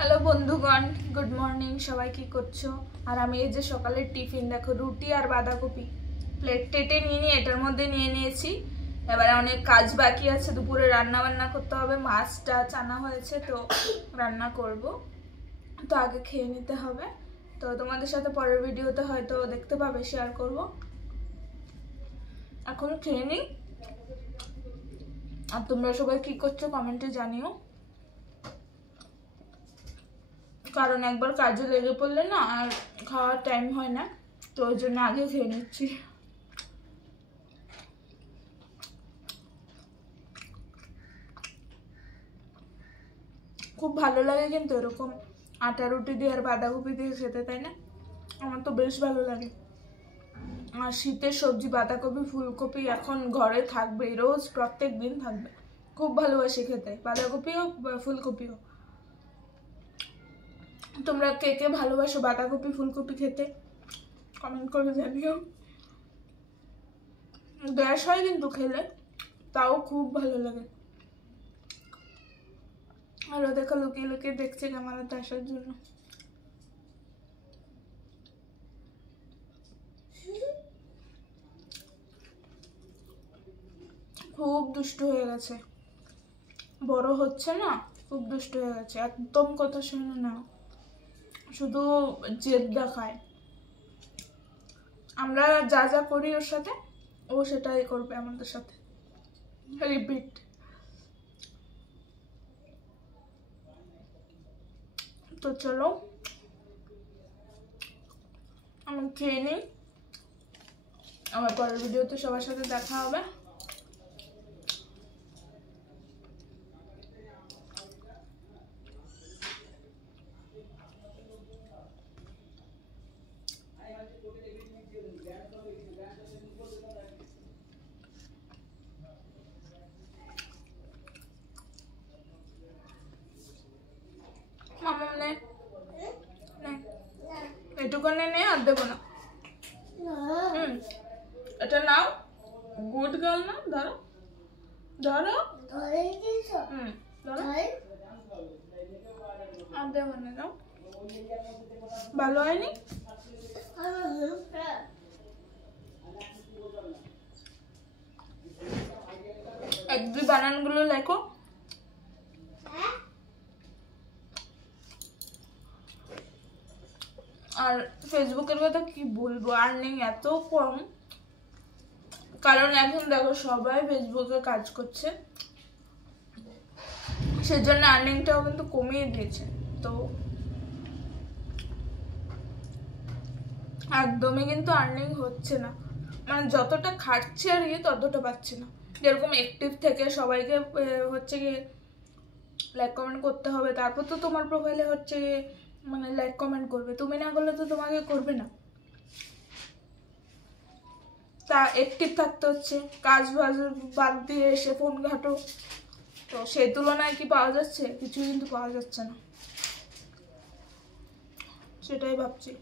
Hello বন্ধুগণ, good morning. সবাই কি করছো? আর আমি এই যে সকালের টিফিন দেখো, রুটি আর বাঁধাকপি প্লেট টেটে নিয়ে এটার মধ্যে নিয়ে নিয়েছি। এবারে অনেক কাজ বাকি আছে, দুপুরে রান্না বান্না করতে হবে, মাছটা আনা হয়েছে তো রান্না করব, তো আগে খেয়ে নিতে হবে। তো তোমাদের সাথে পরের ভিডিওতে হয়তো দেখতে পাবে, শেয়ার করব। এখন খেয়ে নিই। আর তোমরা সবাই কি করছো কমেন্টে জানিও, কারণ একবার কাজে লেগে পড়লে না আর খাওয়ার টাইম হয় না, তো ওই জন্য আগে খেয়ে নিচ্ছি। খুব ভালো লাগে কিন্তু এরকম আটা রুটি দিয়ে আর বাঁধাকপি দিয়ে খেতে, তাই না? আমার তো বেশ ভালো লাগে। আর শীতের সবজি বাঁধাকপি ফুলকপি এখন ঘরে থাকবে, রোজ প্রত্যেক দিন থাকবে। খুব ভালোবাসি খেতে বাঁধাকপিও ফুলকপিও। তোমরা কে কে ভালোবাসো বাঁধাকপি ফুলকপি খেতে কমেন্ট করে জানিও। গ্যাস হয় কিন্তু খেলে, তাও খুব ভালো লাগে। আর ও দেখো লুকিয়ে লুকিয়ে দেখছে ক্যামেরাতে আসার জন্য। খুব দুষ্ট হয়ে গেছে, বড় হচ্ছে না, খুব দুষ্ট হয়ে গেছে, একদম কথা শুনে না, শুধু জেদ দেখায়। আমরা যা যা করি ওর সাথে, ও সেটাই করবে আমাদের সাথে, রিপিট। তো চলো আমি খেয়ে নিই, আমার পরের ভিডিওতে সবার সাথে দেখা হবে। মামা নে এটুকুনে নে, আর দেবো না। এটা নাও, গুড গার্ল না, ধরো ধরো। ধরো, আর দেবো না, নাও। ভালো হয়নি? এক দুই বানানগুলো লেখো। আর ফেসবুকের কথা কি বলবো, আর্নিং এত কম, কারণ এখন দেখো সবাই ফেসবুকে কাজ করছে, সেজন্য আর্নিংটাও কিন্তু কমিয়ে দিয়েছে। তো একদমই কিন্তু আর্নিং হচ্ছে না, মানে যতটা খাটছে আর কি ততটা পাচ্ছে না। যেরকম অ্যাক্টিভ থেকে সবাইকে হচ্ছে গিয়ে লাইক কমেন্ট করতে হবে, তারপর তো তোমার প্রোফাইলে হচ্ছে মানে লাইক কমেন্ট করবে, তুমি না করলে তো তোমাকে করবে না। তা অ্যাক্টিভ থাকতে হচ্ছে, কাজ বাদ দিয়ে এসে ফোন ঘাটো, তো সেই তুলনায় কি পাওয়া যাচ্ছে? কিছু কিন্তু পাওয়া যাচ্ছে না, সেটাই ভাবছি।